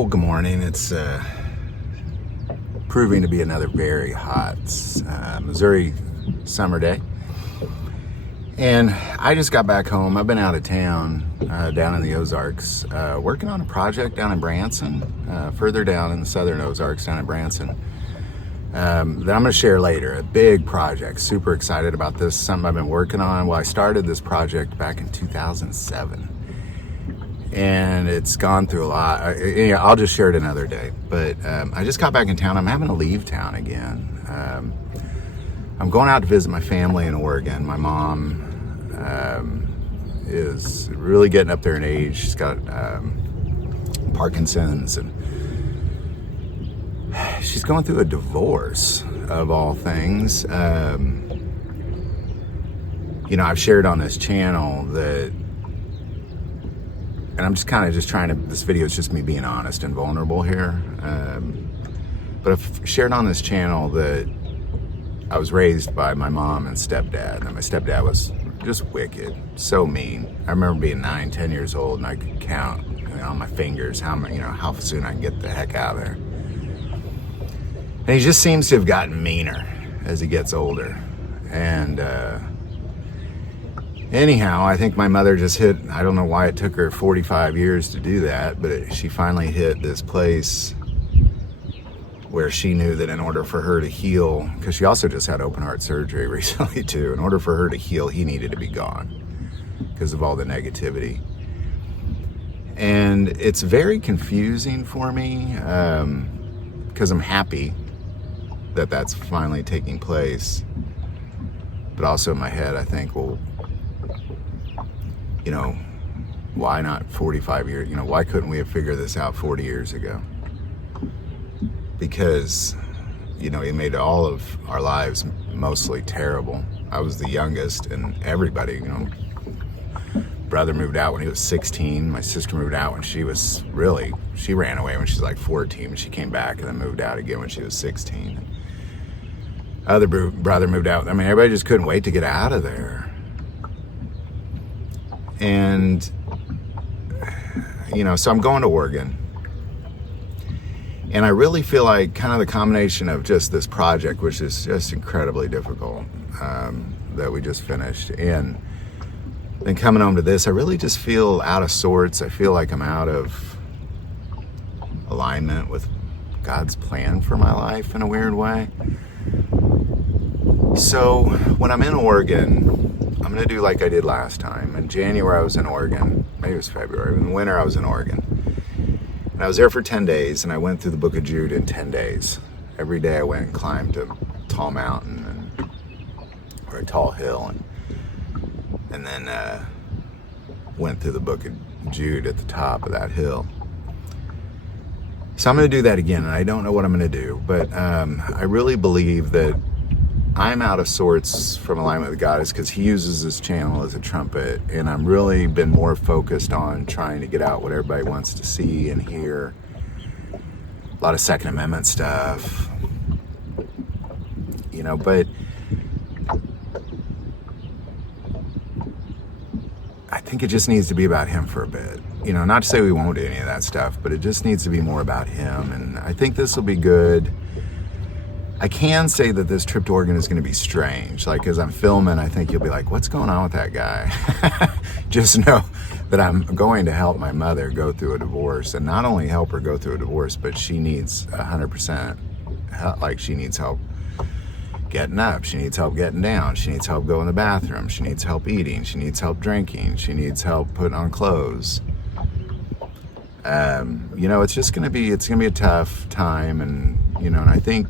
Well, good morning. It's proving to be another very hot Missouri summer day. And I just got back home. I've been out of town, down in the Ozarks, working on a project down in Branson, further down in the southern Ozarks, down in Branson, that I'm going to share later. A big project. Super excited about this. Something I've been working on. Well, I started this project back in 2007. And it's gone through a lot. I'll just share it another day. But I just got back in town. I'm having to leave town again. I'm going out to visit my family in Oregon. My mom is really getting up there in age. She's got Parkinson's, and she's going through a divorce, of all things. I've shared on this channel that, and I'm just kind of trying to, this video is just me being honest and vulnerable here. But I've shared on this channel that I was raised by my mom and stepdad, and my stepdad was just wicked, so mean. I remember being 9, 10 years old, and I could count on my fingers how soon I can get the heck out of there. And he just seems to have gotten meaner as he gets older. And anyhow, I think my mother just hit, I don't know why it took her 45 years to do that, but she finally hit this place where she knew that in order for her to heal, because she also just had open heart surgery recently too, in order for her to heal, he needed to be gone because of all the negativity. And it's very confusing for me, because I'm happy that that's finally taking place. But also in my head, I think, well, why not 45 years? Why couldn't we have figured this out 40 years ago? Because, he made all of our lives mostly terrible. I was the youngest, and everybody, brother moved out when he was 16. My sister moved out when she ran away when she was like 14, and she came back and then moved out again when she was 16. Other brother moved out. I mean, everybody just couldn't wait to get out of there. And, so I'm going to Oregon. And I really feel like kind of the combination of just this project, which is just incredibly difficult, that we just finished, and then coming home to this, I really just feel out of sorts. I feel like I'm out of alignment with God's plan for my life in a weird way. So when I'm in Oregon, I'm going to do like I did last time. In January, I was in Oregon. Maybe it was February. In the winter, I was in Oregon. And I was there for 10 days, and I went through the book of Jude in 10 days. Every day I went and climbed a tall mountain or a tall hill, and then went through the book of Jude at the top of that hill. So I'm going to do that again, and I don't know what I'm going to do, but I really believe that I'm out of sorts from alignment with God is because he uses this channel as a trumpet, and I'm really been more focused on trying to get out what everybody wants to see and hear. A lot of Second Amendment stuff, but I think it just needs to be about him for a bit. Not to say we won't do any of that stuff, but it just needs to be more about him, and I think this will be good. I can say that this trip to Oregon is going to be strange. Like, as I'm filming, I think you'll be like, what's going on with that guy? Just know that I'm going to help my mother go through a divorce, and not only help her go through a divorce, but she needs 100% help. Like, she needs help getting up. She needs help getting down. She needs help going to the bathroom. She needs help eating. She needs help drinking. She needs help putting on clothes. It's just going to be, a tough time. And, and I think,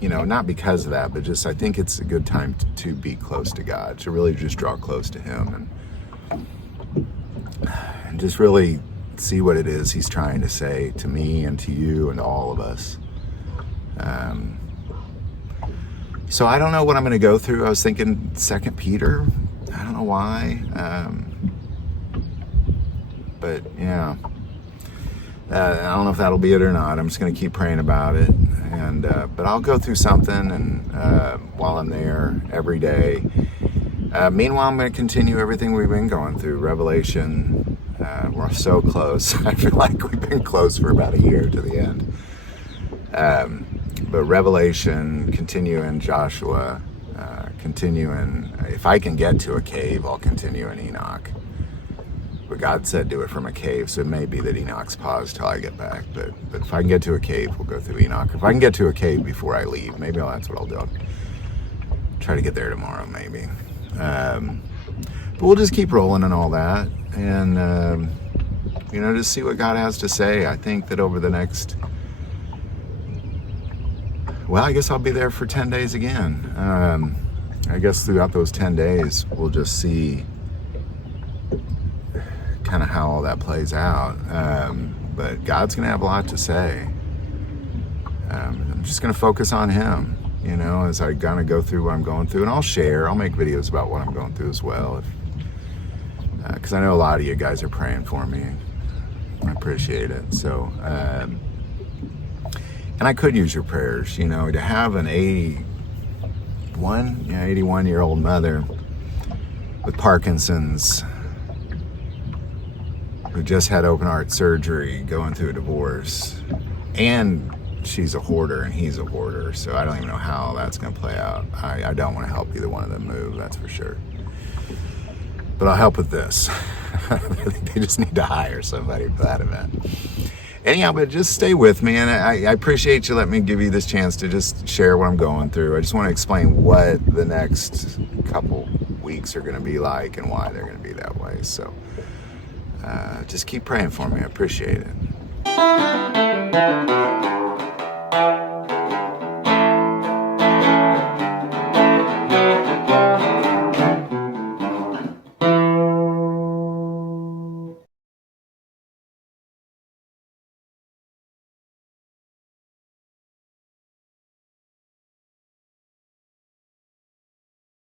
not because of that, but just I think it's a good time to be close to God, to really just draw close to him and just really see what it is he's trying to say to me and to you and to all of us. So I don't know what I'm going to go through. I was thinking 2 Peter. I don't know why. But yeah. I don't know if that'll be it or not. I'm just going to keep praying about it. But I'll go through something and while I'm there every day. Meanwhile, I'm going to continue everything we've been going through. Revelation, We're so close. I feel like we've been close for about a year to the end. But Revelation, continue in Joshua, continue in, if I can get to a cave, I'll continue in Enoch. But God said do it from a cave, so it may be that Enoch's paused till I get back. But if I can get to a cave, we'll go through Enoch. If I can get to a cave before I leave, maybe that's what I'll do. I'll try to get there tomorrow, maybe. But we'll just keep rolling and all that. And, just see what God has to say. I think that over the next, I guess I'll be there for 10 days again. I guess throughout those 10 days, we'll just see kind of how all that plays out. But God's going to have a lot to say. I'm just going to focus on Him, as I kind of go through what I'm going through. And I'll make videos about what I'm going through as well. Because I know a lot of you guys are praying for me. I appreciate it. So, and I could use your prayers, to have an 81-year-old mother with Parkinson's, who just had open heart surgery, going through a divorce, and she's a hoarder and he's a hoarder. So I don't even know how that's going to play out. I don't want to help either one of them move, that's for sure. But I'll help with this. They just need to hire somebody for that event. Anyhow, but just stay with me, and I appreciate you letting me give you this chance to just share what I'm going through. I just want to explain what the next couple weeks are going to be like and why they're going to be that way. So just keep praying for me. I appreciate it.